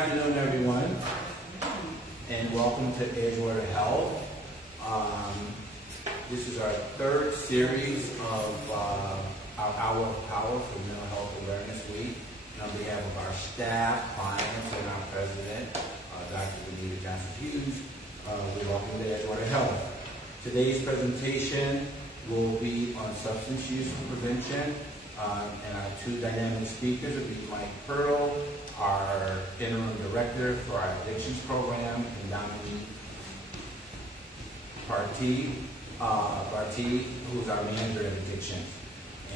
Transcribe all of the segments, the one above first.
afternoon, everyone, and welcome to Edgewater Health. This is our third series of our Hour of Power for Mental Health Awareness Week. And on behalf of our staff, clients, and our president, Dr. Benita Johnson-Hughes, we welcome to Edgewater Health. Today's presentation will be on substance use prevention, and our two dynamic speakers will be Mike Pearl, our interim director for our addictions program, and Dominique Barty, who's our manager of addictions.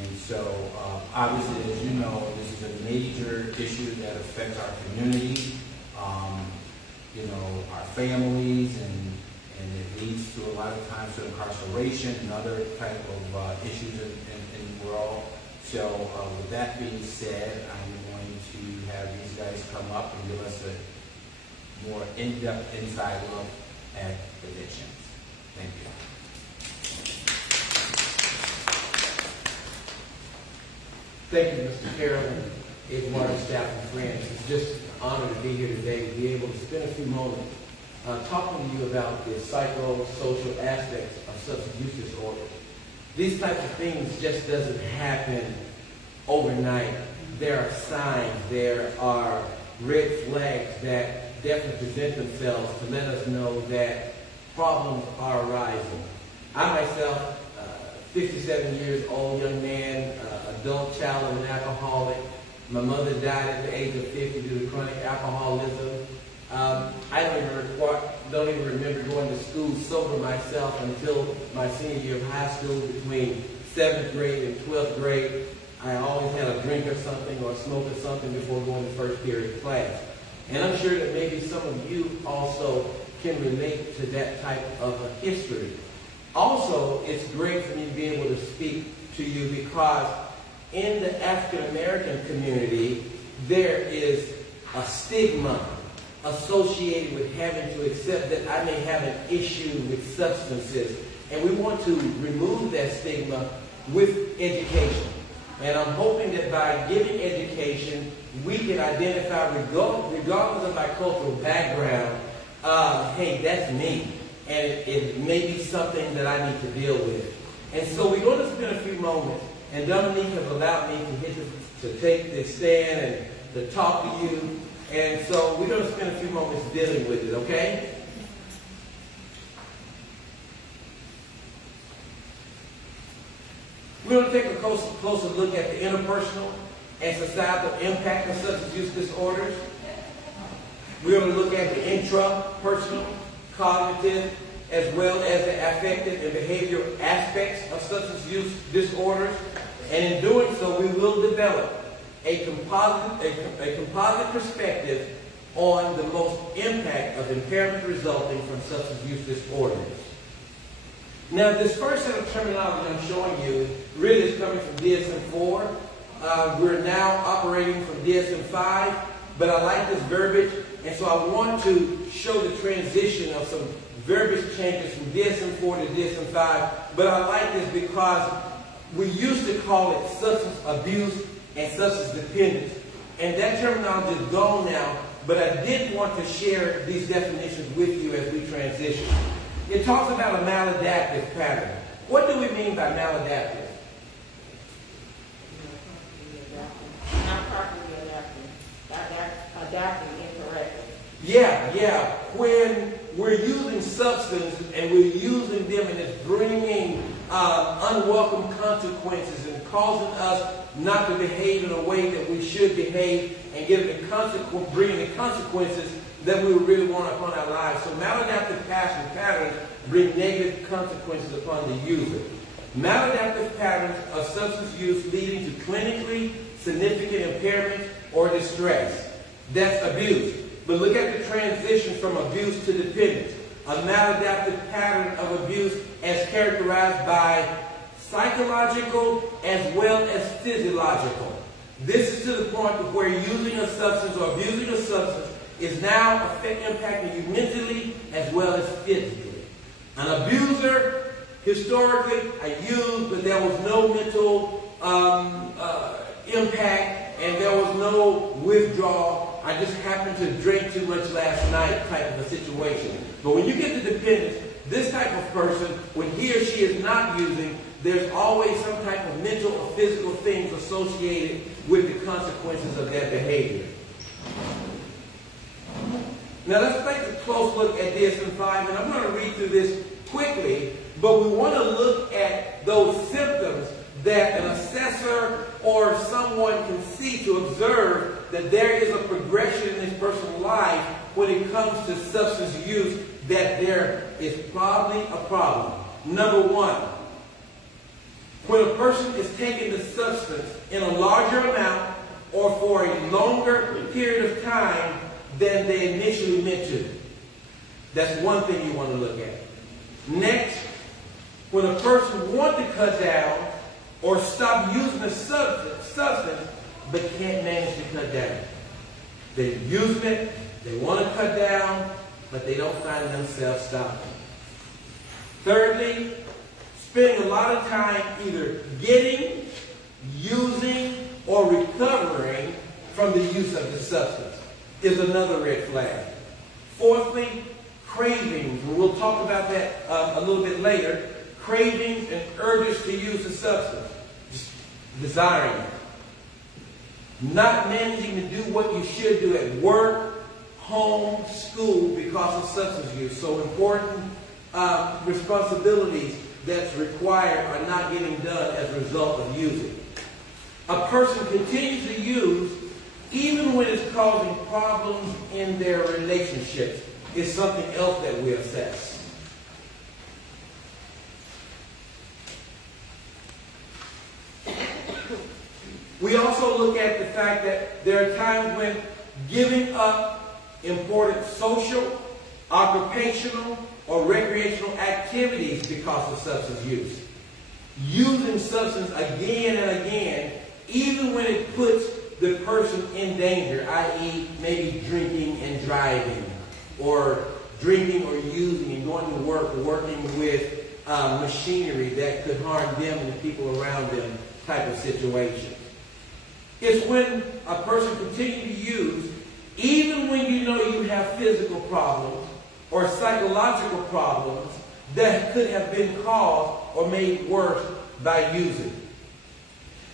And so, obviously, as you know, this is a major issue that affects our community, our families, and it leads to a lot of times to incarceration and other type of issues in the world. So with that being said, I'm going to have these guys come up and give us a more in-depth inside look at addictions. Thank you. Thank you, Mr. Carroll, Edgewater staff and friends. It's just an honor to be here today to be able to spend a few moments talking to you about the psychosocial aspects of substance use disorders. These types of things just doesn't happen overnight. There are signs, there are red flags that definitely present themselves to let us know that problems are arising. I myself, 57 years old young man, adult child of an alcoholic. My mother died at the age of 50 due to chronic alcoholism. I don't even remember going to school sober myself until my senior year of high school. Between 7th grade and 12th grade, I always had a drink or something or smoke or something before going to first period class. And I'm sure that maybe some of you also can relate to that type of a history. Also, it's great for me to be able to speak to you because in the African American community, there is a stigma associated with having to accept that I may have an issue with substances. And we want to remove that stigma with education. And I'm hoping that by giving education, we can identify, regardless of my cultural background, hey, that's me. And it may be something that I need to deal with. And so we're going to spend a few moments, and Dominique has allowed me to take this stand and to talk to you. And so we're going to spend a few moments dealing with it, okay? We're going to take a closer look at the interpersonal and societal impact of substance use disorders. We're going to look at the intrapersonal, cognitive, as well as the affective and behavioral aspects of substance use disorders. And in doing so, we will develop a composite perspective on the most impact of impairment resulting from substance use disorders. Now, this first set of terminology I'm showing you really is coming from DSM-4. We're now operating from DSM-5, but I like this verbiage, and so I want to show the transition of some verbiage changes from DSM-4 to DSM-5, but I like this because we used to call it substance abuse and substance dependence. And that terminology is gone now, but I did want to share these definitions with you as we transition. It talks about a maladaptive pattern. What do we mean by maladaptive? Not properly adapting incorrectly. Yeah. When we're using substance and we're using them and it's bringing unwelcome consequences and causing us not to behave in a way that we should behave and bringing the consequences that we would really want upon our lives. So maladaptive patterns bring negative consequences upon the user. Maladaptive patterns of substance use leading to clinically significant impairment or distress. That's abuse. But look at the transition from abuse to dependence. A maladaptive pattern of abuse as characterized by psychological as well as physiological. This is to the point where using a substance or abusing a substance is now impacting you mentally as well as physically. An abuser, historically, I used, but there was no mental impact and there was no withdrawal. I just happened to drink too much last night type of a situation. But when you get to dependence, this type of person, when he or she is not using, there's always some type of mental or physical things associated with the consequences of that behavior. Now let's take a close look at DSM-5, and I'm going to read through this quickly, but we want to look at those symptoms that an assessor or someone can see to observe that there is a progression in this person's life when it comes to substance use, that there is probably a problem. Number one, when a person is taking the substance in a larger amount or for a longer period of time than they initially mentioned. That's one thing you want to look at. Next, when a person wants to cut down or stop using a substance but can't manage to cut down. They're using it, they want to cut down, but they don't find themselves stopping. Thirdly, spending a lot of time either getting, using, or recovering from the use of the substance is another red flag. Fourthly, cravings, and we'll talk about that a little bit later. Cravings and urges to use the substance. Just desiring it. Not managing to do what you should do at work, home, school because of substance use. So important responsibilities that's required are not getting done as a result of using. A person continues to use even when it's causing problems in their relationships. It's something else that we assess. We also look at the fact that there are times when giving up important social, occupational, or recreational activities because of substance use. Using substance again and again, even when it puts the person in danger, i.e. maybe drinking and driving, or drinking or using and going to work, working with machinery that could harm them and the people around them type of situation. It's when a person continues to use, even when you know you have physical problems or psychological problems that could have been caused or made worse by using.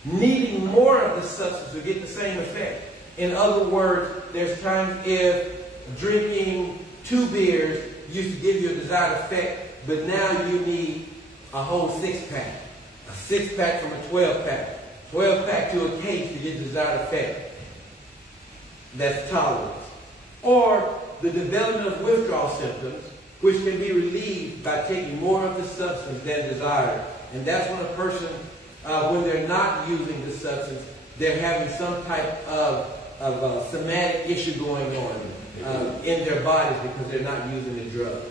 Needing more of the substance to get the same effect. In other words, there's times if drinking 2 beers used to give you a desired effect, but now you need a whole 6-pack. A 6-pack from a 12-pack. 12-pack to a case to get the desired effect. That's tolerance. Or the development of withdrawal symptoms, which can be relieved by taking more of the substance than desired. And that's when a person, when they're not using the substance, they're having some type of somatic issue going on in their bodies because they're not using the drug.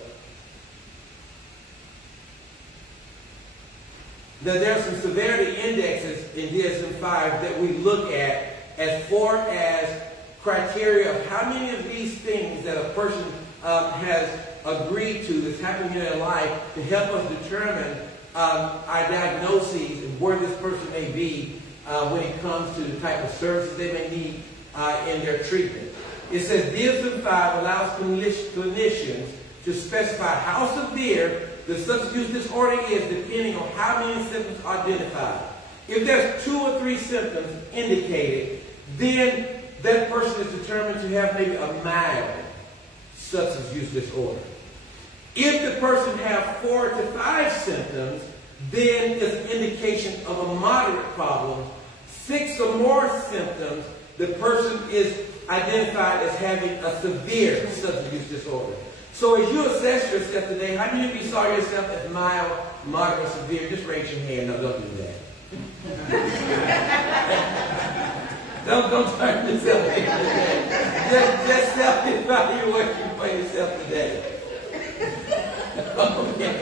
Now, there are some severity indexes in DSM-5 that we look at as far as criteria of how many of these things that a person has agreed to that's happening in their life to help us determine our diagnoses and where this person may be when it comes to the type of services they may need in their treatment. It says DSM-5 allows clinicians to specify how severe the substance use disorder is depending on how many symptoms are identified. If there's 2 or 3 symptoms indicated, then that person is determined to have maybe a mild substance use disorder. If the person has 4 to 5 symptoms, then it's an indication of a moderate problem. 6 or more symptoms, the person is identified as having a severe substance use disorder. So as you assess yourself today, how many of you saw yourself as mild, moderate, or severe? Just raise your hand. No, don't do that. don't turn yourself in today. Just self-evaluation for yourself today. Okay.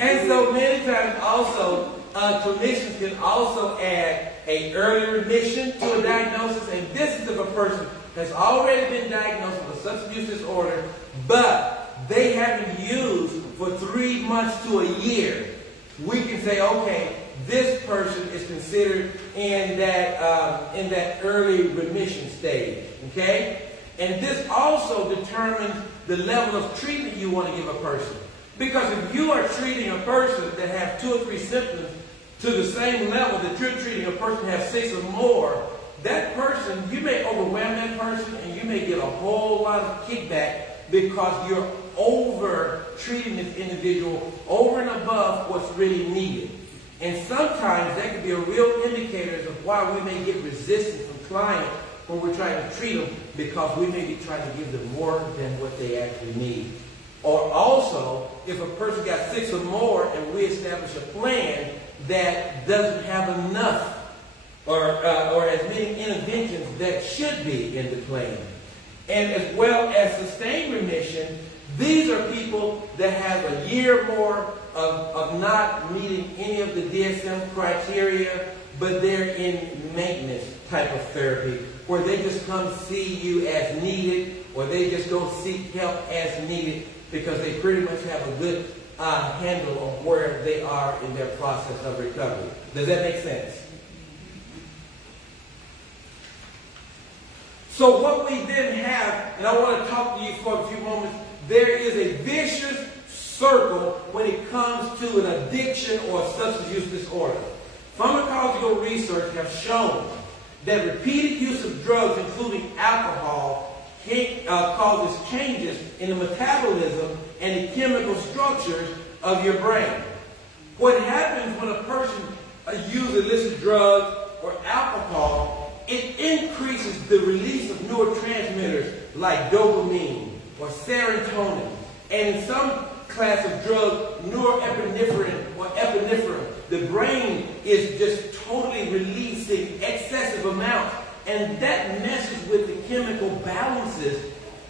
And so many times also, clinicians can also add an early remission to a diagnosis. And this is if a person has already been diagnosed with a substance use disorder, but they haven't used for 3 months to a year. We can say, okay, this person is considered in that early remission stage, okay? And this also determines the level of treatment you want to give a person. Because if you are treating a person that has 2 or 3 symptoms to the same level that you're treating a person that has 6 or more, that person, you may overwhelm that person and you may get a whole lot of kickback because you're over-treating this individual over and above what's really needed. And sometimes that can be a real indicator of why we may get resistance from clients when we're trying to treat them, because we may be trying to give them more than what they actually need. Or also, if a person got 6 or more and we establish a plan that doesn't have enough or as many interventions that should be in the plan. And as well as sustained remission, these are people that have a year or more of not meeting any of the DSM criteria, but they're in maintenance type of therapy, where they just come see you as needed, or they just go seek help as needed, because they pretty much have a good handle on where they are in their process of recovery. Does that make sense? So what we then have, and I want to talk to you for a few moments, there is a vicious circle when it comes to an addiction or a substance use disorder. Pharmacological research has shown that repeated use of drugs, including alcohol, causes changes in the metabolism and the chemical structures of your brain. What happens when a person uses illicit drugs or alcohol, it increases the release of neurotransmitters like dopamine or serotonin, and in some class of drug, norepinephrine or epinephrine. The brain is just totally releasing excessive amounts, and that messes with the chemical balances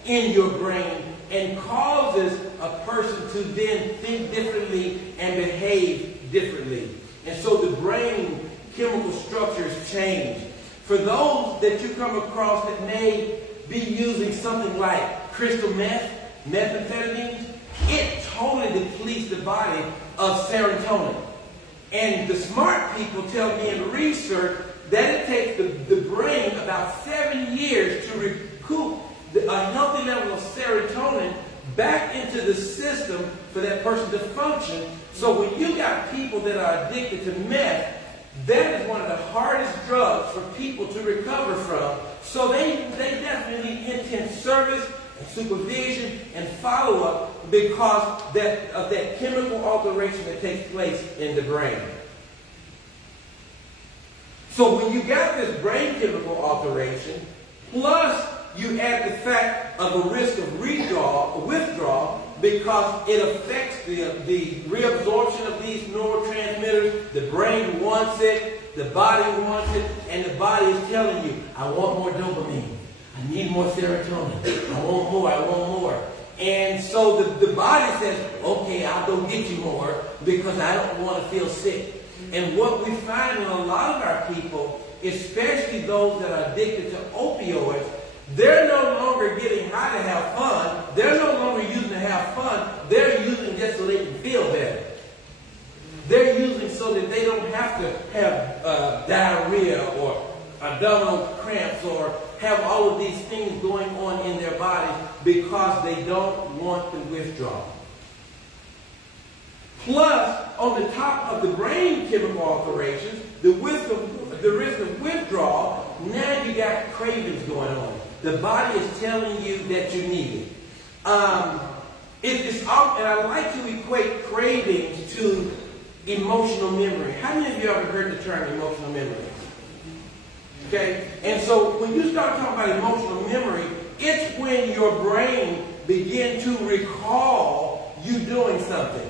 in your brain and causes a person to then think differently and behave differently. And so the brain chemical structures change. For those that you come across that may be using something like crystal meth, methamphetamines, it totally depletes the body of serotonin. And the smart people tell me in research that it takes the brain about 7 years to recoup a healthy level of serotonin back into the system for that person to function. So when you got people that are addicted to meth, that is one of the hardest drugs for people to recover from. So they definitely need intense service and supervision and follow-up because of that chemical alteration that takes place in the brain. So when you got this brain chemical alteration, plus you add the fact of a risk of withdrawal, because it affects the reabsorption of these neurotransmitters. The brain wants it, the body wants it, and the body is telling you, I want more dopamine, I need more serotonin, I want more. And so the body says, okay, I'll go get you more because I don't want to feel sick. And what we find in a lot of our people, especially those that are addicted to opioids, they're no longer getting high to have fun. They're no longer using to have fun. They're using just so they can feel better. They're using so that they don't have to have diarrhea or abdominal cramps or have all of these things going on in their bodies because they don't want the withdrawal. Plus, on the top of the brain chemical alterations, the risk of withdrawal, now you got cravings going on. The body is telling you that you need it. And I like to equate cravings to emotional memory. How many of you ever heard the term emotional memory? Okay? And so when you start talking about emotional memory, it's when your brain begins to recall you doing something.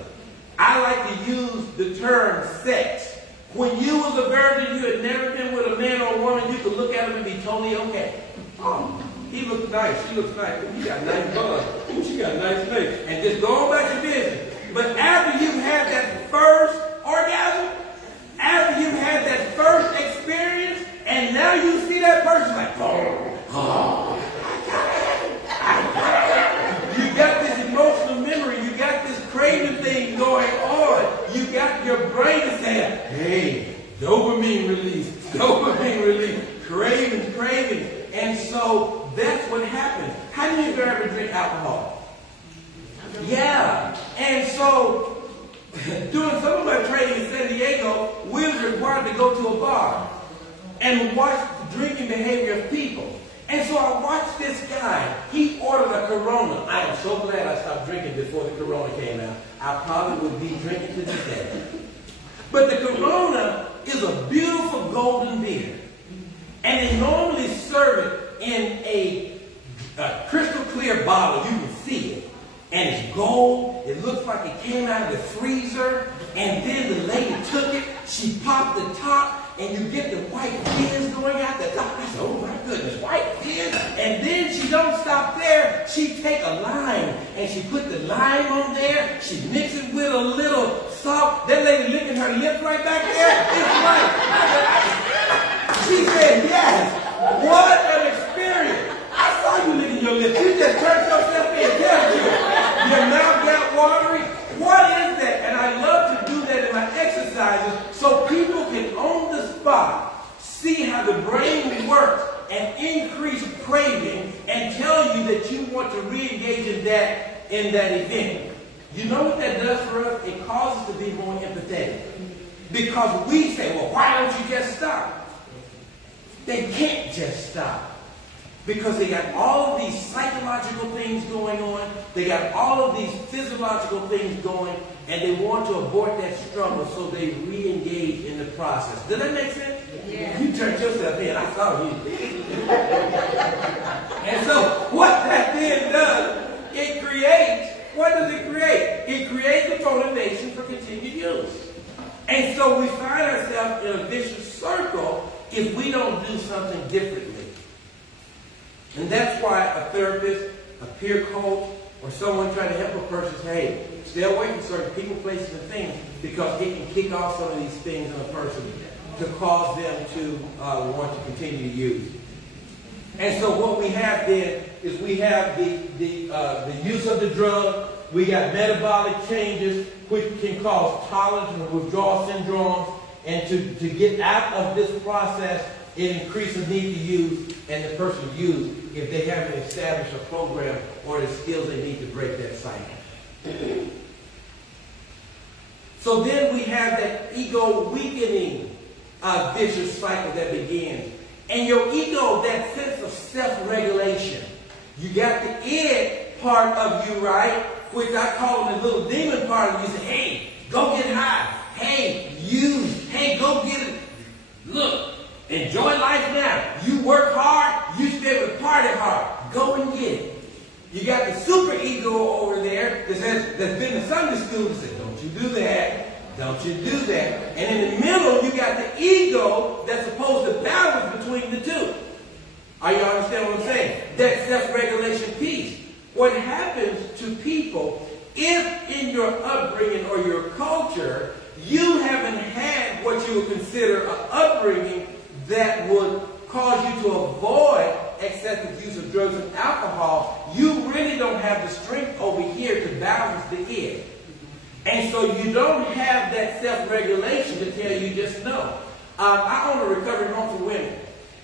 I like to use the term sex. When you was a virgin, you had never been with a man or a woman, you could look at him and be totally okay. Oh, he looks nice, she looks nice. Ooh, you got a nice buzz. Ooh, she got a nice leg. And just go on about your business. But after you've had that first orgasm, after you've had that first experience, and now you see that person like, oh, you got this emotional memory, you got this craving thing going on. You got your brain saying, hey, dopamine release. How many of you ever drink alcohol? Yeah. And so, doing some of my training in San Diego, we was required to go to a bar and watch the drinking behavior of people. And so I watched this guy. He ordered a Corona. I am so glad I stopped drinking before the Corona came out. I probably would be drinking to this day. But the Corona is a beautiful golden beer. And they normally serve it in a crystal clear bottle. You can see it. And it's gold. It looks like it came out of the freezer. And then the lady took it. She popped the top. And you get the white fins going out the top. I said, oh my goodness, white fins. And then she don't stop there. She take a lime and she put the lime on there. She mix it with a little salt. That lady licking her lips right back there. It's white. She said, yes. What an experience. I saw you licking your lips. You just turned yourself in. Tell you. Your mouth got watery. What is that? And I love to do that in my exercises so people can on the spot see how the brain works and increase craving and tell you that you want to re-engage in that event. You know what that does for us? It causes us to be more empathetic. Because we say, well, why don't you just stop? They can't just stop. Because they got all of these psychological things going on. They got all of these physiological things going. And they want to abort that struggle so they re-engage in the process. Does that make sense? Yeah. You turned yourself in. I saw you. And so what that then does, it creates, what does it create? It creates the motivation for continued use. And so we find ourselves in a vicious circle if we don't do something differently. And that's why a therapist, a peer coach, or someone trying to help a person say, hey, stay away from certain people, places, and things, because it can kick off some of these things in a person to cause them to want to continue to use. And so what we have then is we have the use of the drug. We got metabolic changes, which can cause tolerance and withdrawal syndromes. And to get out of this process, it increases the need to use, and the person use if they haven't established a program or the skills they need to break that cycle. So then we have that ego weakening vicious cycle that begins. And your ego, that sense of self-regulation. You got the id part of you, right? Which I call the little demon part of you. Say, hey, go get high. Hey, use. Hey, go get it. Look. Enjoy life now. You work hard, you stay with party hard. Go and get it. You got the super ego over there that's been to Sunday school and said, don't you do that. Don't you do that. And in the middle, you got the ego that's supposed to balance between the two. Are you understand what I'm saying? That self-regulation piece. What happens to people if in your upbringing or your culture, you haven't had what you would consider an upbringing that would cause you to avoid excessive use of drugs and alcohol, you really don't have the strength over here to balance the id. And so you don't have that self-regulation to tell you just no. I own a recovery home for women.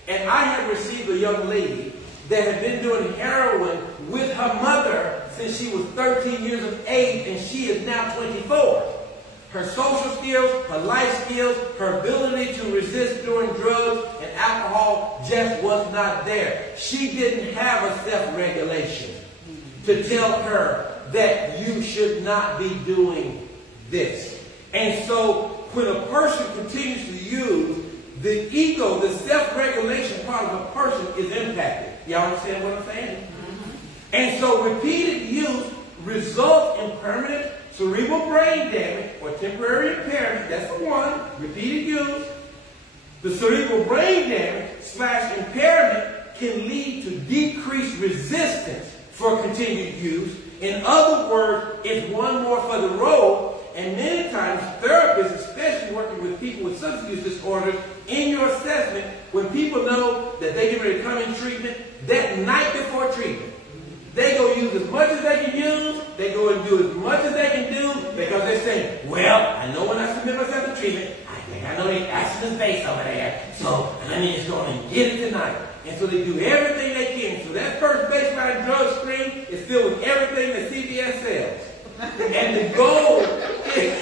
And I have received a young lady that had been doing heroin with her mother since she was 13 years of age, and she is now 24. Her social skills, her life skills, her ability to resist doing drugs and alcohol just was not there. She didn't have a self-regulation to tell her that you should not be doing this. And so when a person continues to use, the ego, the self-regulation part of a person is impacted. Y'all understand what I'm saying? And so repeated use results in permanent cerebral brain damage or temporary impairment. That's the one. Repeated use. The cerebral brain damage / impairment can lead to decreased resistance for continued use. In other words, it's one more for the road. And many times, therapists, especially working with people with substance use disorders, in your assessment, when people know that they get ready to come in treatment, that night before treatment, they go use as much as they can use. They go and do as much as they can do because they're saying, well, I know when I submit myself to treatment, I think I know the accident's base over there. So let me just go and get it tonight. And so they do everything they can. So that first baseline drug filled with everything that CVS sells. And the goal is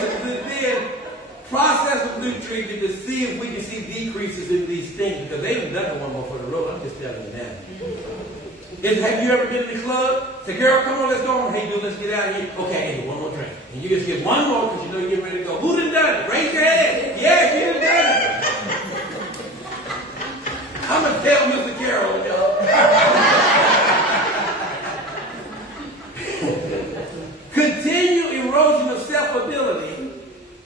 to then process with new treatment to see if we can see decreases in these things, because they haven't done one more for the road. I'm just telling you now. Have you ever been in the club? Say, girl, come on, let's go on. Hey, dude, let's get out of here. Okay, hey, one more drink. And you just get one more because you know you're getting ready to go. Who done it? Raise your hand. Yeah, you done it. I'm going to tell Mr. Carroll, y'all. Continue erosion of self-ability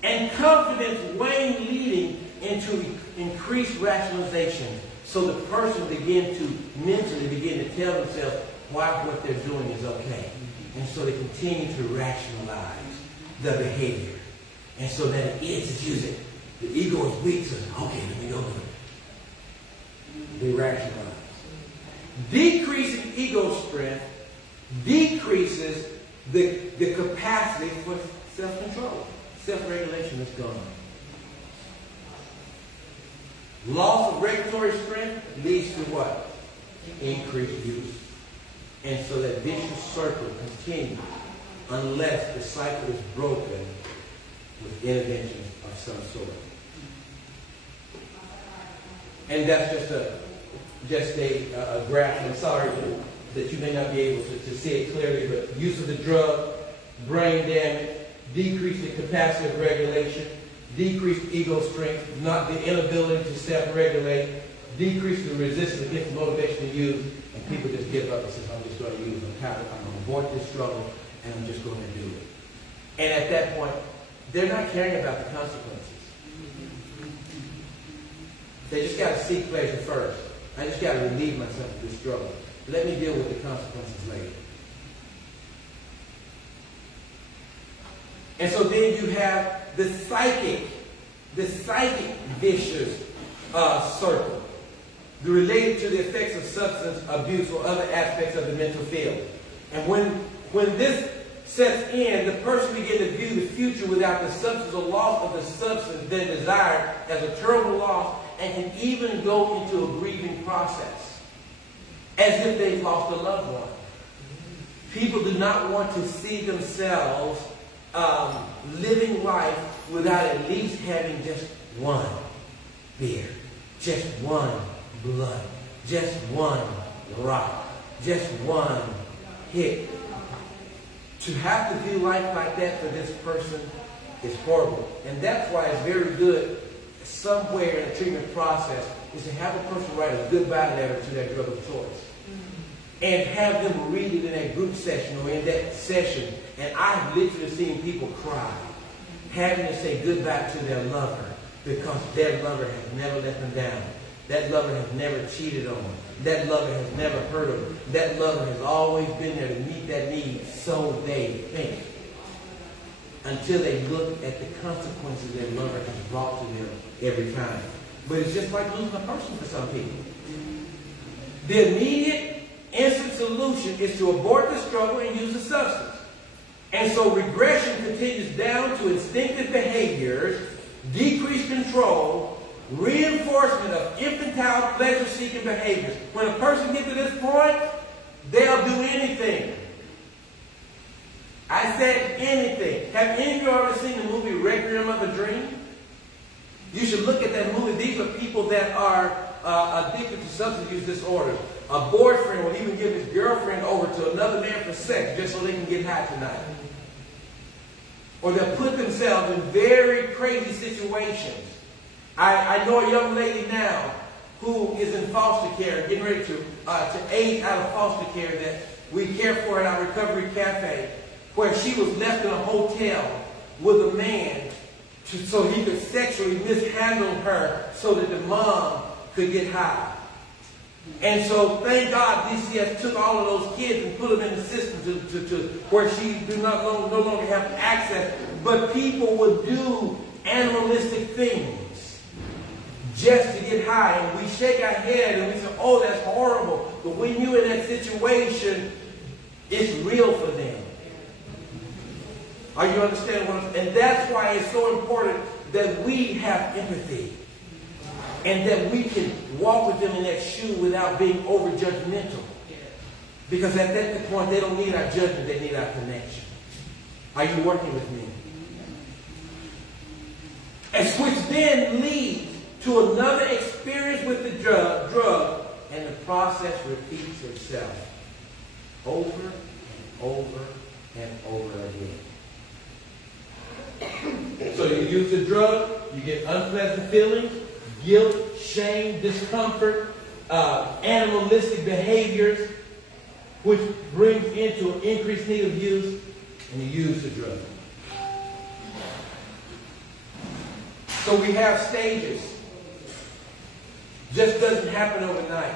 and confidence wane, leading into increased rationalization. So the person begin to mentally begin to tell themselves why what they're doing is okay. And so they continue to rationalize the behavior. And so that it is using. The ego is weak, so okay, let me go do it. They rationalize. Decreasing ego strength decreases the capacity for self-control. Self-regulation is gone. Loss of regulatory strength leads to what? Increased use. And so that vicious circle continues unless the cycle is broken with intervention of some sort. And that's just a graph. I'm sorry that you may not be able to see it clearly, but use of the drug, brain damage, decrease the capacity of regulation, decreased ego strength, not the inability to self-regulate, decrease the resistance against motivation to use, and people just give up and say, I'm just going to use, I'm going to avoid this struggle, and I'm just going to do it. And at that point, they're not caring about the consequences. They just got to seek pleasure first. I just got to relieve myself of this struggle. Let me deal with the consequences later. And so then you have the psychic vicious circle related to the effects of substance abuse or other aspects of the mental field. And when this sets in, the person begins to view the future without the substance or loss of the substance they desire as a terrible loss, and can even go into a grieving process as if they've lost a loved one. People do not want to see themselves living life without at least having just one beer, just one blood, just one rock, just one hit. To have to view life like that for this person is horrible. And that's why it's very good somewhere in the treatment process is to have a person write a goodbye letter to their drug of choice. And have them read it in that group session or in that session. And I've literally seen people cry, having to say goodbye to their lover because their lover has never let them down. That lover has never cheated on them. That lover has never hurt them. That lover has always been there to meet that need, so they think. Until they look at the consequences their lover has brought to them every time. But it's just like losing a person for some people. The immediate, instant solution is to abort the struggle and use the substance. And so regression continues down to instinctive behaviors, decreased control, reinforcement of infantile pleasure-seeking behaviors. When a person gets to this point, they'll do anything. I said anything. Have any of you ever seen the movie Requiem of a Dream? You should look at that movie. These are people that are addicted to substance use disorders. A boyfriend will even give his girlfriend over to another man for sex just so they can get high tonight. Or they'll put themselves in very crazy situations. I know a young lady now who is in foster care, getting ready to age out of foster care, that we care for at our recovery cafe, where she was left in a hotel with a man so he could sexually mishandle her so that the mom could get high. And so, thank God, DCS took all of those kids and put them in the system to where she no longer have access. But people would do animalistic things just to get high. And we shake our head and we say, oh, that's horrible. But when you're in that situation, it's real for them. Are you understanding what I'm saying? And that's why it's so important that we have empathy. And that we can walk with them in that shoe without being over judgmental. Because at that point, they don't need our judgment, they need our connection. Are you working with me? And which then leads to another experience with the drug, and the process repeats itself over and over and over again. So you use the drug, you get unpleasant feelings, guilt, shame, discomfort, animalistic behaviors, which brings into an increased need of use, and you use the drug. So we have stages. Just doesn't happen overnight.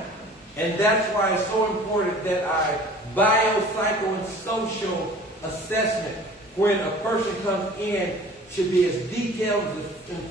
And that's why it's so important that our biopsycho and social assessment, when a person comes in, should be as detailed,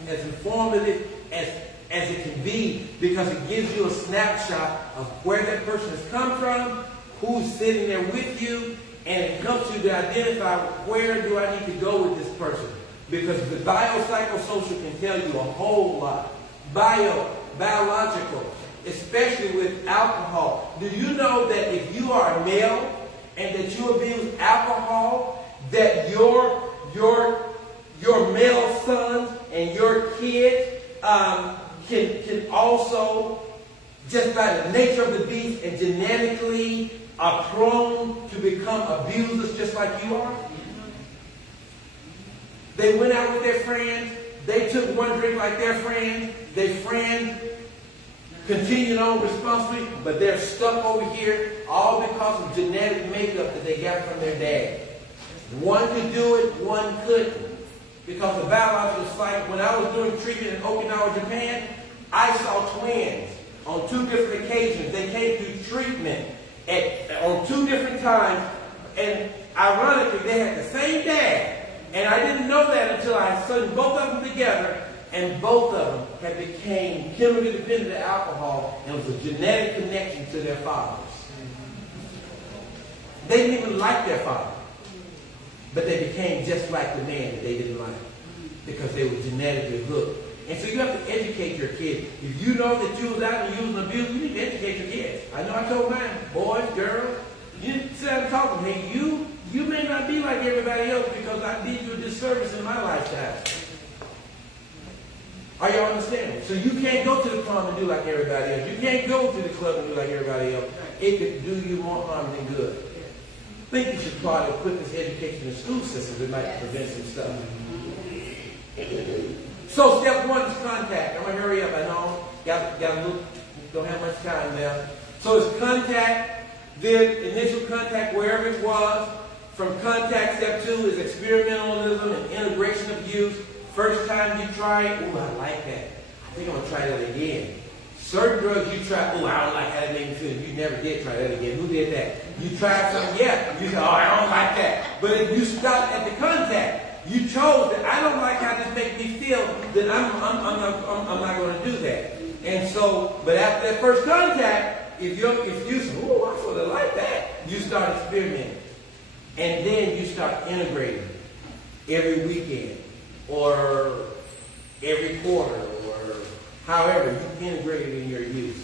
as informative as it can be, because it gives you a snapshot of where that person has come from, who's sitting there with you, and it helps you to identify where do I need to go with this person. Because the biopsychosocial can tell you a whole lot. Biological, especially with alcohol. Do you know that if you are a male and that you abuse alcohol, that your male sons and your kids can also, just by the nature of the beast and genetically, are prone to become abusers just like you are? They went out with their friends. They took one drink like their friends. Their friends continued on responsibly, but they're stuck over here all because of genetic makeup that they got from their dad. One could do it, one couldn't. Because the biological cycle, when I was doing treatment in Okinawa, Japan, I saw twins on 2 different occasions. They came through treatment on 2 different times, and ironically, they had the same dad. And I didn't know that until I saw both of them together, and both of them had became chemically dependent to alcohol, and it was a genetic connection to their fathers. They didn't even like their father, but they became just like the man that they didn't like, because they were genetically hooked. And so you have to educate your kids. If you know that you was out and using abuse, you need to educate your kids. I know I told mine, boys, girls, you sit down and talk to them. Hey, you may not be like everybody else because I did you a disservice in my lifestyle. Are y'all understanding? So you can't go to the prom and do like everybody else. You can't go to the club and do like everybody else. It could do you more harm than good. I think you should probably put this education in the school system. It might prevent some stuff. So step 1 is contact. I'm going to hurry up. I know. Don't have much time now. So it's contact, then initial contact wherever it was. From contact, step 2 is experimentalism and integration of use. First time you try it, ooh, I like that. I think I'm going to try that again. Certain drugs you try, ooh, I don't like how that made me feel. You never did try that again. Who did that? You tried something, yeah. You said, oh, I don't like that. But if you stop at the contact, you chose that I don't like how this makes me feel, then I'm not going to do that. And so, but after that first contact, if you say, ooh, I sort of like that, you start experimenting. And then you start integrating every weekend or every quarter or however you integrate it in your use.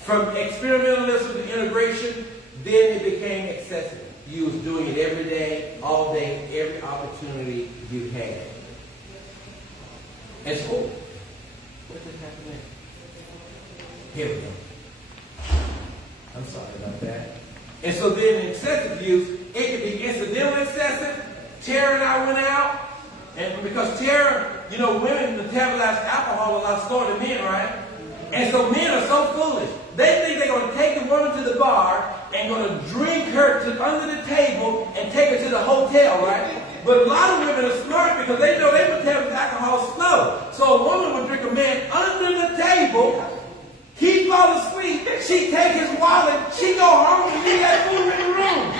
From experimentalism to integration, then it became excessive. You was doing it every day, all day, every opportunity you had. And so, what just happened there? Here we go. I'm sorry about that. And so then in excessive use, it could be incidental excessive. Tara and I went out, and because Tara, you know, women metabolize alcohol a lot slower than men, right? And so men are so foolish. They think they're going to take the woman to the bar and going to drink her to under the table and take her to the hotel, right? But a lot of women are smart because they know they metabolize alcohol slow. So a woman would drink a man under the table. He fall asleep, she take his wallet, she go home and leave that food in the room.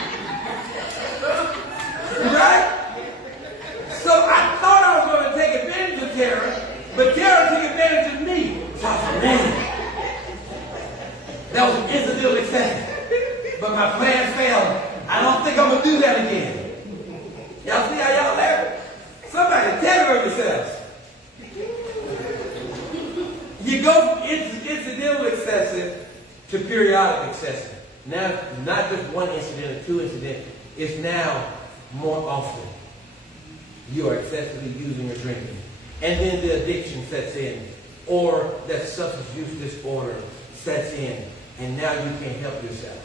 Right? So I thought I was going to take advantage of Tara, but Tara took advantage of me. So I said, man, that was an incidental excess. But my plan failed. I don't think I'm going to do that again. Y'all see how y'all laugh? Somebody tell yourselves. go from incidental excessive to periodic excessive. Now, not just one incident or two incidents. It's now more often. You are excessively using or drinking. And then the addiction sets in. Or that substance use disorder sets in. And now you can't help yourself.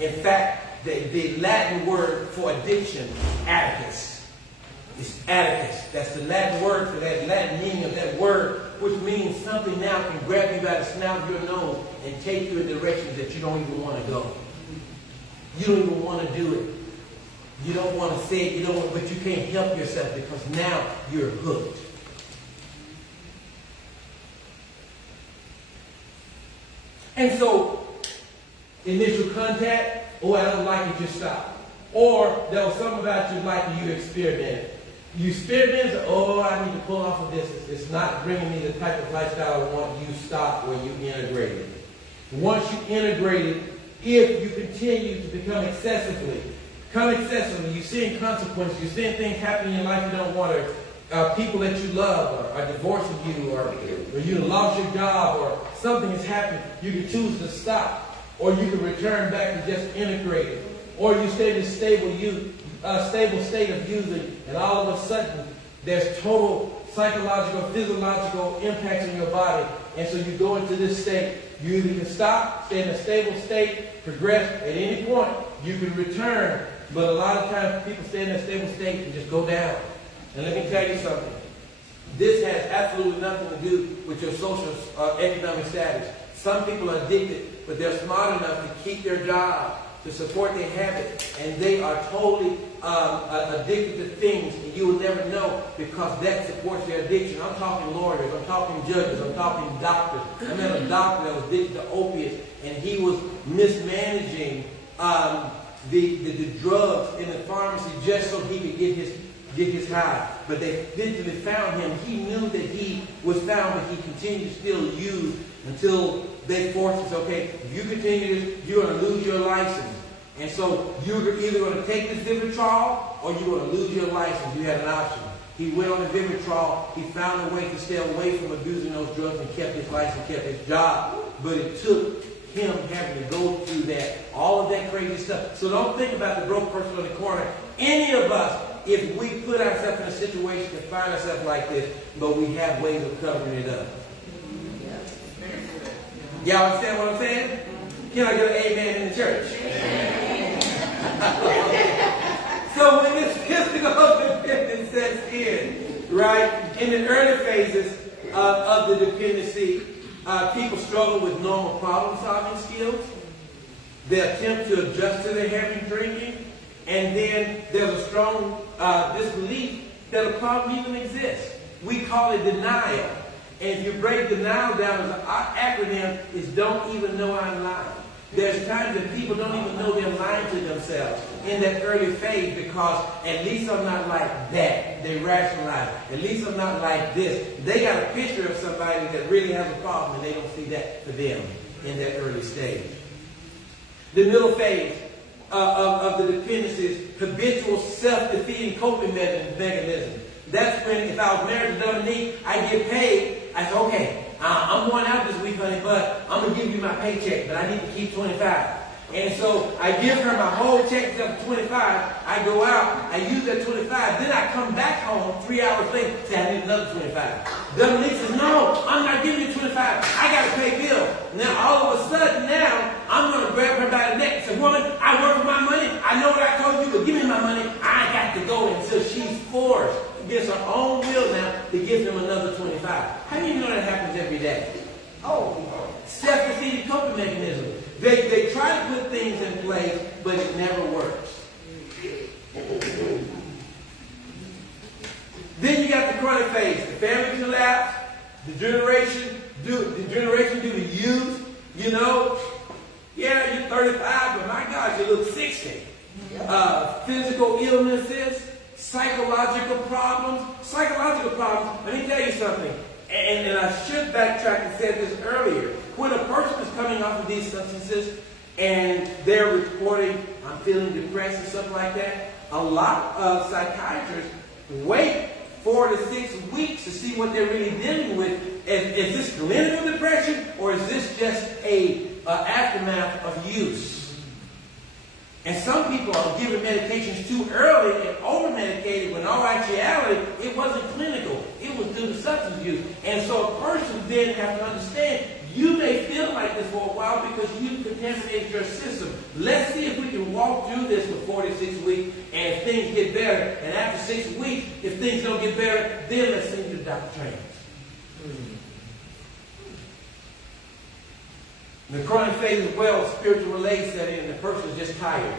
In fact, the Latin word for addiction, atticus. It's atticus. That's the Latin word for that Latin meaning of that word, which means something now can grab you by the snout of your nose and take you in directions that you don't even want to go. You don't even want to do it. You don't want to say it, but you can't help yourself because now you're hooked. And so, initial contact, I don't like it, just stop. Or there was something about you like you experimented. You experiment, I need to pull off of this. It's not bringing me the type of lifestyle I want. You stop when you integrate it. Once you integrate it, if you continue to become excessively, you're seeing consequences, you're seeing things happen in your life you don't want to, people that you love are divorcing you, or you lost your job, or something has happened, you can choose to stop, or you can return back to just integrate it, or you stay in a stable state of using, and all of a sudden there's total psychological, physiological impacts on your body, and so you go into this state. You either can stop, stay in a stable state, progress at any point. You can return, but a lot of times people stay in a stable state and just go down. And let me tell you something. This has absolutely nothing to do with your social economic status. Some people are addicted, but they're smart enough to keep their job, to support their habit, and they are totally addicted to things, and you will never know because that supports their addiction. I'm talking lawyers, I'm talking judges, I'm talking doctors. I met a doctor that was addicted to opiates, and he was mismanaging the drugs in the pharmacy just so he could get his high. But they eventually found him. He knew that he was found, but he continued to still use until they forced us, okay, if you continue this, you're going to lose your license. And so you're either going to take this Vivitrol or you're going to lose your license. You had an option. He went on the Vivitrol. He found a way to stay away from abusing those drugs and kept his license, kept his job. But it took him having to go through that, all of that crazy stuff. So don't think about the broke person on the corner. Any of us, if we put ourselves in a situation to find ourselves like this, but we have ways of covering it up. Y'all understand what I'm saying? Can I get an amen in the church? So when this physical dependence sets in, right, in the early phases of the dependency, people struggle with normal problem-solving skills. They attempt to adjust to their heavy drinking, and then there's a strong disbelief that a problem even exists. We call it denial. And if you break denial down as an acronym, it's don't even know I'm lying. There's times that people don't even know they're lying to themselves in that early phase because at least I'm not like that. They rationalize. At least I'm not like this. They got a picture of somebody that really has a problem and they don't see that for them in that early stage. The middle phase of the dependency is habitual self-defeating coping mechanism. That's when if I was married to Dominique, I get paid. I said, okay, I'm going out this week, honey, but I'm going to give you my paycheck, but I need to keep 25. And so I give her my whole check except for 25. I go out, I use that 25. Then I come back home 3 hours later, say I need another 25. Dominique says, no, I'm not giving you 25. I got to pay bills. Now, all of a sudden now, I'm going to grab her by the neck and say, woman, I work for my money. I know what I told you, but give me my money. I got to go until she's forced against her own will now to give them another 25. How do you know that happens every day? Oh, self-defeating coping mechanism. They try to put things in place, but it never works. Then you got the chronic phase, the family collapse, the generation due to youth. You know, yeah, you're 35, but my God, you look 60. Physical illnesses, psychological problems. Let me tell you something. And I should backtrack and said this earlier. When a person is coming off of these substances and they're reporting, I'm feeling depressed and stuff like that, a lot of psychiatrists wait 4 to 6 weeks to see what they're really dealing with, Is this clinical depression, or is this just a aftermath of use? And some people are given medications too early and over-medicated when in all actuality it wasn't clinical. It was due to substance use. And so a person then has to understand, you may feel like this for a while because you contaminated your system. Let's see if we can walk through this for 46 weeks and if things get better. And after 6 weeks, if things don't get better, then let's send you to Dr. Trains. The chronic phase as well, spiritual malaise set in, and the person is just tired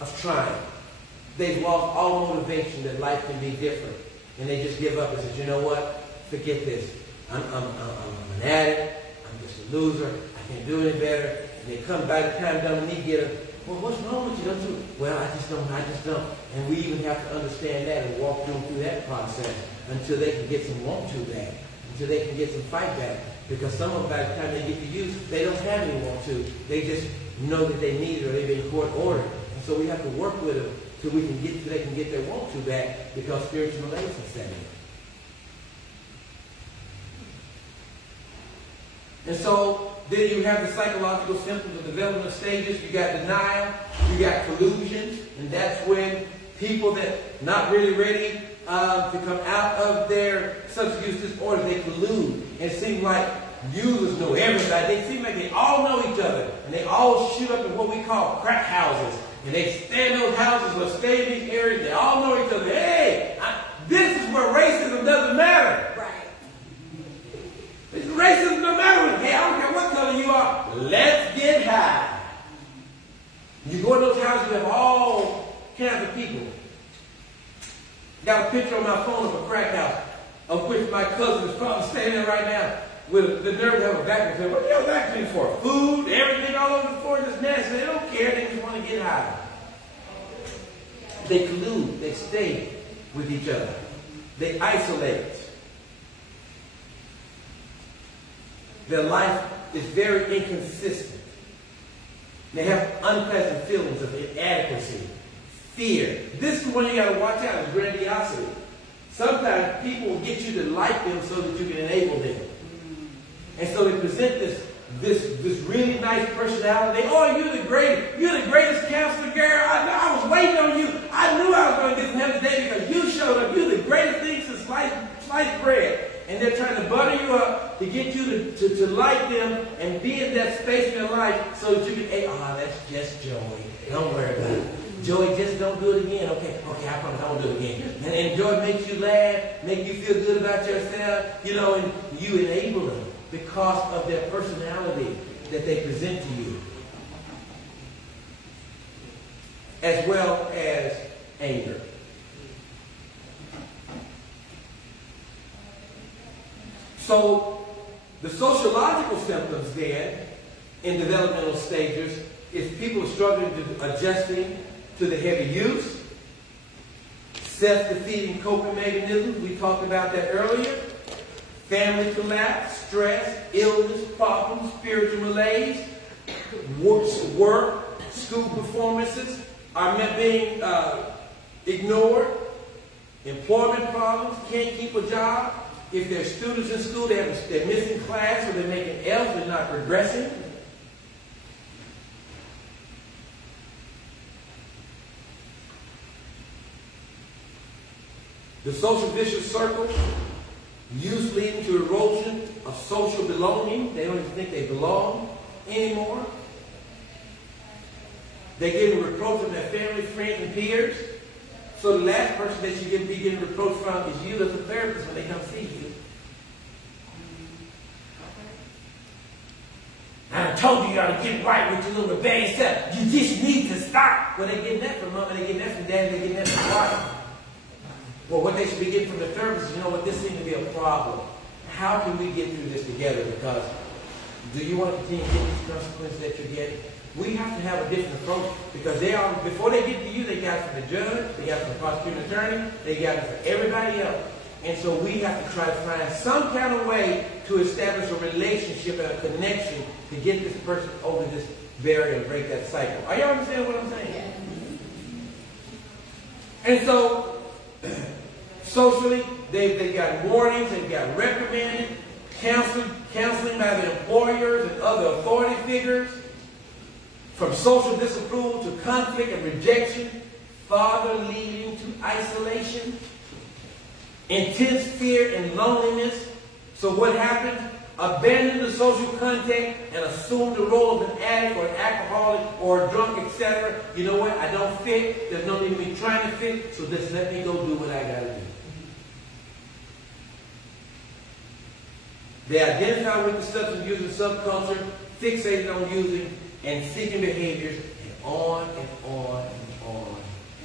of trying. They've lost all motivation that life can be different. And they just give up and say, you know what? Forget this. I'm an addict. I'm just a loser. I can't do any better. And they come by the time Dominique get them. Well, what's wrong with you? Don't you? Well, I just don't. And we even have to understand that and walk them through that process until they can get some want to back, until they can get some fight back. Because some of them, by the time they get to use, they don't have any want to. They just know that they need it or they've been court ordered. And so we have to work with them till we can get, till they can get their want to back because spiritual malaise is set in. And so then you have the psychological symptoms of developmental stages. You got denial, you got collusion, and that's when people that not really ready to come out of their substance use disorder, they collude. And it seems like users know everybody. They seem like they all know each other. And they all shoot up in what we call crack houses. And they stay in those houses or stay in these areas. They all know each other. Hey, this is where racism doesn't matter. Right. Racism doesn't matter. Hey, I don't care what color you are. Let's get high. You go in those houses, you have all kinds of people. Got a picture on my phone of a crack house, of which my cousin is probably standing there right now with the nerve to have a vacuum. What do you have a vacuum for? Food, everything all over the floor, just nasty. They don't care. They just want to get high. They collude. They stay with each other. They isolate. Their life is very inconsistent. They have unpleasant feelings of inadequacy. Fear. This is when you got to watch out, is grandiosity. Sometimes people will get you to like them so that you can enable them. And so they present this really nice personality. Oh, you're the greatest counselor, girl. I was waiting on you. I knew I was going to get from heaven today because you showed up. You're the greatest thing since sliced bread. And they're trying to butter you up to get you to like them and be in that space in your life so that you can, hey, that's just Joey. Don't worry about it. Joey, just don't do it again. Okay, I promise I won't do it again. And Joy makes you laugh, make you feel good about yourself, and you enable them because of their personality that they present to you. As well as anger. So, the sociological symptoms then, in developmental stages, is people struggling to adjusting to the heavy use, self-defeating coping mechanisms, we talked about that earlier, family collapse, stress, illness, problems, spiritual malaise, work, school performances are being ignored, employment problems, can't keep a job. If they're students in school, they're missing class or they're making F's, they're not progressing. The social vicious circle, use leading to erosion of social belonging. They don't even think they belong anymore. They're getting reproached from their family, friends, and peers. So the last person that you can be getting reproached from is you as a therapist when they come see you. I told you to get right with your little bad self. You just need to stop. Well, they're getting that from mom, and they're getting that from dad, and they're getting that from wife. Well, what they should be getting from the therapist is, this seems to be a problem. How can we get through this together? Because do you want to continue to get these consequences that you're getting? We have to have a different approach because before they get to you, they got it from the judge, they got it from the prosecuting attorney, they got it from everybody else. And so we have to try to find some kind of way to establish a relationship and a connection to get this person over this barrier and break that cycle. Are y'all understanding what I'm saying? Yeah. And so, socially, they've got warnings, they've got reprimanded, counseling by the employers and other authority figures, from social disapproval to conflict and rejection, farther leading to isolation, intense fear and loneliness. So what happened? Abandon the social contact and assume the role of an addict or an alcoholic or a drunk, etc. You know what? I don't fit. There's no need of me trying to fit, so just let me go do what I got to do. They identify with the substance using subculture, fixated on using and seeking behaviors, and on and on and on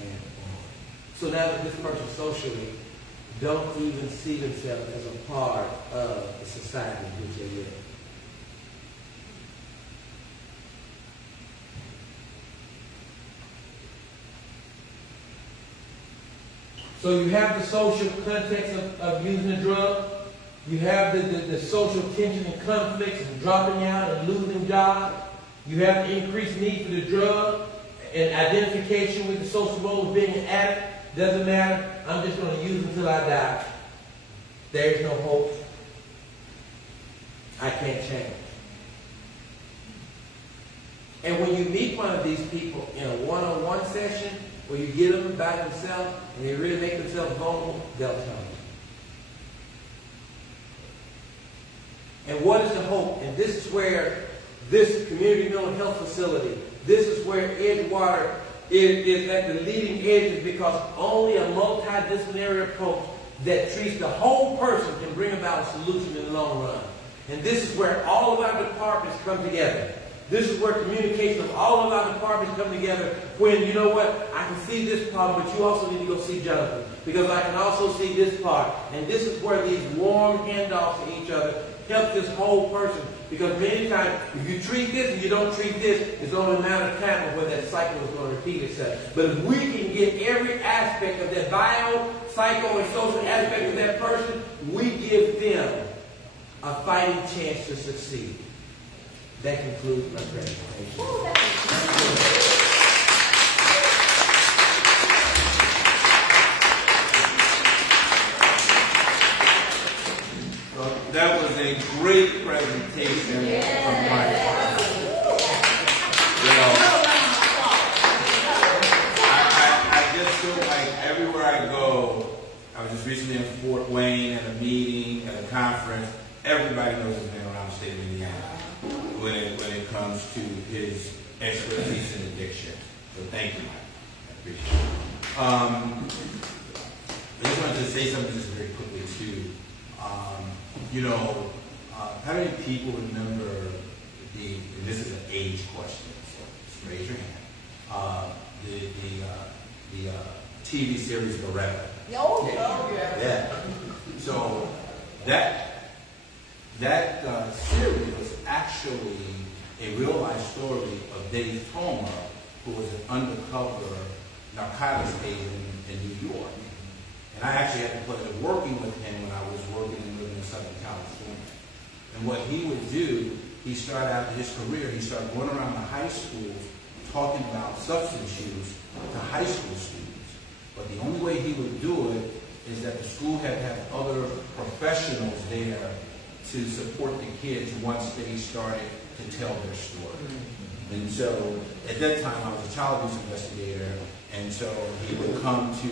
and on. So now that this person socially don't even see themselves as a part of the society in which they live. So you have the social context of using the drug. You have the social tension and conflicts and dropping out and losing jobs. You have the increased need for the drug and identification with the social role of being an addict. Doesn't matter. I'm just going to use until I die. There's no hope. I can't change. And when you meet one of these people in a one-on-one session, where you get them by themselves and they really make themselves vulnerable, they'll tell you. And what is the hope? And this is where this community mental health facility, this is where Edgewater is at the leading edges, because only a multidisciplinary approach that treats the whole person can bring about a solution in the long run. And this is where all of our departments come together. This is where communication of all of our departments come together when, you know what, I can see this problem, but you also need to go see Jonathan, because I can also see this part. And this is where these warm handoffs to each other help this whole person. Because many times, if you treat this and you don't treat this, it's only a matter of time of where that cycle is going to repeat itself. But if we can get every aspect of that bio, psycho, and social aspect of that person, we give them a fighting chance to succeed. That concludes my presentation. Well, that was a great presentation from my part. You know, I just feel like everywhere I go, I was just recently in Fort Wayne at a meeting, at a conference, everybody knows his name around the state of Indiana when it comes to his expertise in addiction. So thank you, Mike. I appreciate it. I just wanted to say something just very quickly too. You know, how many people remember and this is an age question, so just raise your hand, the TV series Loretta. Oh, yeah. Yeah. So that series was actually a real life story of Dave Toma, who was an undercover narcotics agent in New York. And I actually had the pleasure of working with him when I was working and living in Southern California. And what he would do, he started out his career, he started going around the high schools talking about substance use to high school students. But the only way he would do it is that the school had to have other professionals there to support the kids once they started to tell their story. And so at that time I was a child abuse investigator, and so he would come to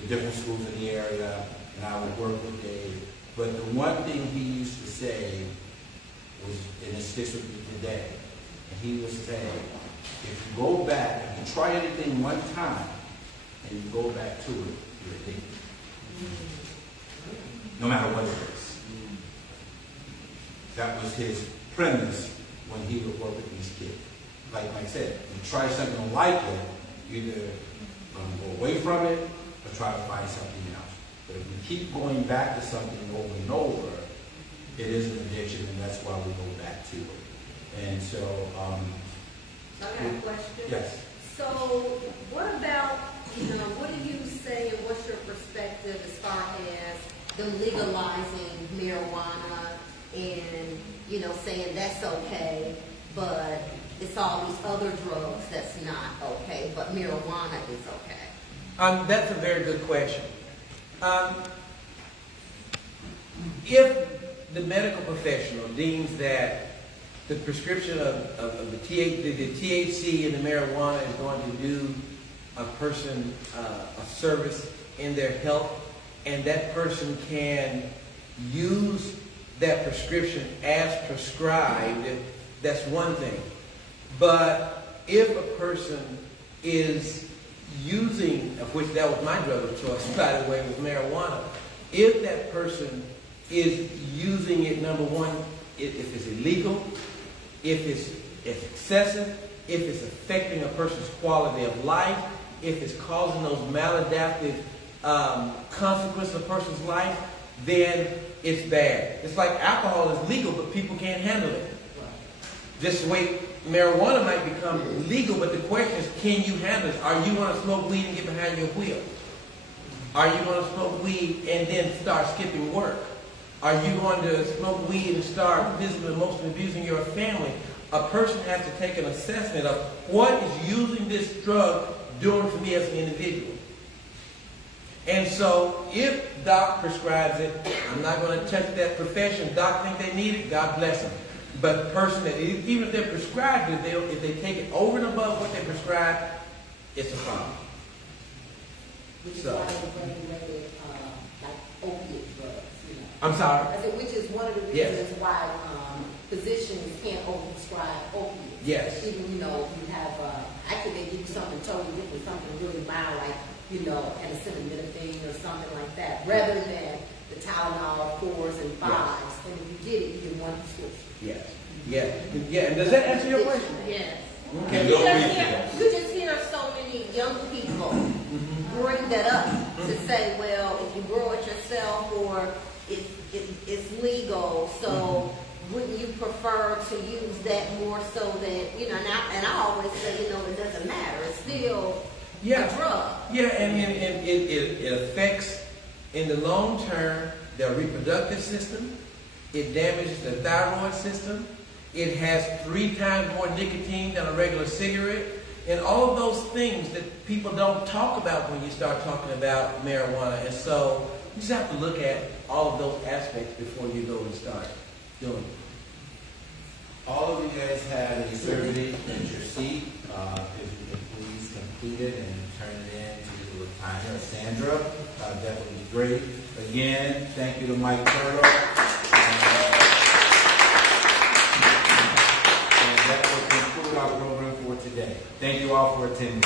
the different schools in the area and I would work with Dave. But the one thing he used to say was, and it sticks with me today, and he would say, if you go back, if you try anything one time and you go back to it, you're addicted. No matter what it is. That was his premise when he would work with these kids. Like Mike said, you try something you don't like it, you're either going to go away from it or try to find something else. But if we keep going back to something over and over, it is an addiction, and that's why we go back to it. And so, I got a question. yes. So, what about, what do you say, and what's your perspective as far as them legalizing marijuana and, saying that's okay, but it's all these other drugs that's not okay, but marijuana is okay? That's a very good question. If the medical professional deems that the prescription of the THC in the marijuana is going to do a person a service in their health, and that person can use that prescription as prescribed, that's one thing. But if a person is using, of which that was my drug of choice, by the way, with marijuana, if that person is using it, number one, if it's illegal, if it's excessive, if it's affecting a person's quality of life, if it's causing those maladaptive consequences of a person's life, then it's bad. It's like alcohol is legal, but people can't handle it. Just wait. Marijuana might become legal, but the question is, can you handle it? Are you going to smoke weed and get behind your wheel? Are you going to smoke weed and then start skipping work? Are you going to smoke weed and start physically, emotionally abusing your family? A person has to take an assessment of what is using this drug doing for me as an individual. And so, if Doc prescribes it, I'm not going to touch that profession. Doc think they need it, God bless them. But the person that, even if they're prescribed it, if they take it over and above what they prescribe, it's a problem. Which is why they regulated like opiate drugs, you know. I'm sorry? I said, which is one of the reasons why physicians can't overprescribe opiates. Yes. Even, you know, if you have, actually they give you something totally different, something really mild, like, you know, acetaminophen or something like that, rather than the Tylenol 4s and 5s. Yes. And if you get it, you get one prescription. Yes. Yeah. Yeah. And does that answer your question? Yes. Okay. You just hear so many young people bring that up to say, well, if you grow it yourself or it's legal, so wouldn't you prefer to use that more so that, you know, and I always say, you know, it doesn't matter. It's still a drug. Yeah, and it affects, in the long term, their reproductive system. It damages the thyroid system. It has 3 times more nicotine than a regular cigarette. And all of those things that people don't talk about when you start talking about marijuana. And so you just have to look at all of those aspects before you go and start doing it. All of you guys have a survey at your seat. If you can please complete it and turn it in to Latanya or Sandra, that would definitely be great. Again, thank you to Mike Turtle. And that will conclude our program for today. Thank you all for attending.